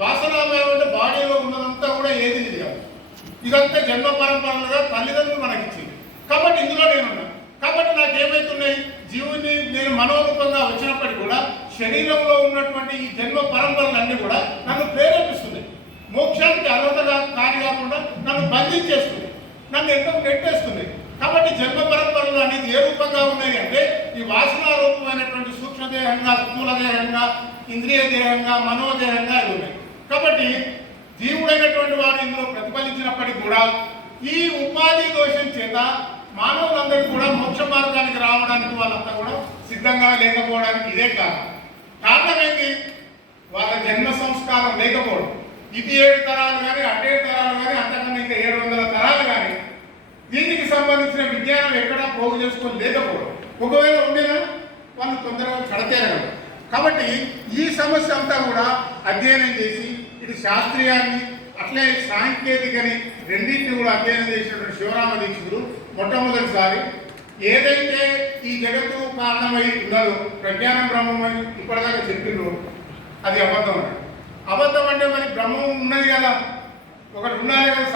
వాసనామయం అంటే బాడీలో ఉన్నదంతా కూడా ఏది ఇది కాదు, ఇదంతా జన్మ పరంపరలుగా తల్లిదండ్రులు మనకిచ్చింది. కాబట్టి ఇందులో నేనున్నా. కాబట్టి నాకేమవుతున్నాయి, జీవుని నేను మనోరూపంగా వచ్చినప్పటికీ కూడా శరీరంలో ఉన్నటువంటి ఈ జన్మ పరంపరలన్నీ కూడా నన్ను ప్రేరేపిస్తుంది, మోక్షానికి అర్హతగా కాని కాకుండా నన్ను బంధించేస్తుంది, నన్ను ఎంతో నెట్టేస్తుంది. కాబట్టి జన్మ పరంపరలు అనేది ఏ రూపంగా ఉన్నాయి అంటే ఈ వాసనారూపమైనటువంటి సూక్ష్మదేహంగా, స్థూలదేహంగా, ఇంద్రియ దేహంగా, మనోదేహంగా ఇవి ఉన్నాయి. కాబట్టి జీవుడైనటువంటి వాడు ఇందులో ప్రతిఫలించినప్పటికీ కూడా ఈ ఉపాధి దోషం చేత మానవులందరికీ కూడా మోక్ష మార్గానికి రావడానికి వాళ్ళంతా కూడా సిద్ధంగా లేకపోవడానికి ఇదే కారణం ఏంటి? వాళ్ళ జన్మ సంస్కారం లేకపోవడం. ఇది 7 తరాలు కానీ, అటు 7 తరాలు కానీ, అంతకన్నా ఇంకా 700 తరాలు కానీ దీనికి సంబంధించిన విజ్ఞానం ఎక్కడా పోగు చేసుకొని లేకపోవడం. ఒకవేళ ఉండేనా వాళ్ళు తొందరగా కడతేరగలరు. కాబట్టి ఈ సమస్య అంతా కూడా అధ్యయనం చేసి ఇటు శాస్త్రీయాన్ని అట్లే సాంకేతికని రెండింటిని కూడా అధ్యయనం చేసినటువంటి శివరామ దీక్షితులు మొట్టమొదటిసారి ఏదైతే ఈ జగత్తు కారణమై ఉన్నదో ప్రజ్ఞానం బ్రహ్మమై ఇప్పటిదాకా చెప్పిండ్రు అది అబద్ధం. అబద్ధం అంటే మరి బ్రహ్మం ఉన్నది కదా, ఒకటి ఉండాలి కదా.